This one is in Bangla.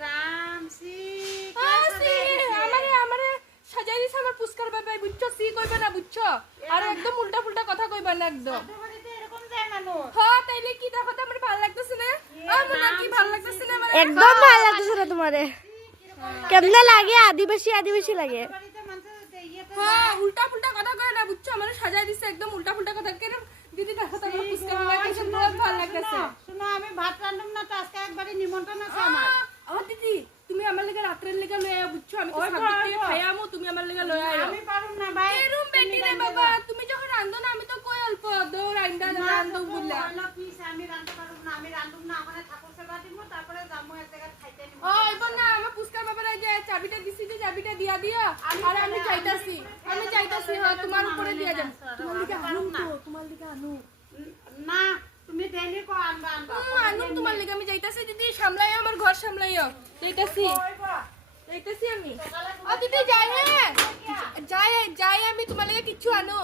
রাম সি আমারে সাজাই দিছে আমার পুস্কার বাবাই বুঝছো সি কইবা না বুঝছো আর একদম উল্টা ফুলটা কথা কইবা না একদম এরকম যায় মানুষ হ্যাঁ তাইলে কি দেখো তো আমার ভালো লাগতেছে না আমার কি ভালো লাগতেছে না একদম ভালো লাগতেছে না তোমারে কেমনে লাগে আদিবাসী লাগে হ্যাঁ উল্টা ফুলটা কথা কয় না বুঝছো আমার সাজাই দিছে একদম উল্টা ফুলটা কথা কেন দিদি দেখো তো আমার পুস্কার বাবাই কি সুন্দর ভালো লাগতেছে শুনো আমি ভাত রান্ধুম না তো আজকে একবারে নিমন্ত্রণ আছে আমার আমার দিদি তুমি আমার লাগা রাত্রের লাগা লয়ে আয় বুঝছো আমি তো সাবজেক্ট থেকে খাইয়ামু তুমি আমার লাগা লয়ে আয় আমি পারুম না ভাই এরুম বেটি রে বাবা তুমি যখন রান্ধো না আমি তো কই অল্প দৌড় আইন্দা রান্ধো বুঝলা আমি রান্ধতে পারুম না আমি রান্ধুম না ওখানে ঠাকুর সেবা দিব তারপরে যামু এক জায়গা খাইতে নিব ও এবার না আমার পুস্কার বাবার এই যে চাবিটা দিছি যে চাবিটা দিয়া দিও আর আমি চাইতাছি হ্যাঁ তোমার উপরে দিয়া যাম তোমার দিকে আনু তো তোমার দিকে আনু না তুমি ডেলি কো আনবা আনু তোমার লাগা আমি যাইতাছি দিদি সামলাইও আমার ঘর সামলাইও যাইতাছি আমি ও দিদি যাই হ্যাঁ যাই আমি তোমার লাগা কিচ্ছু আনো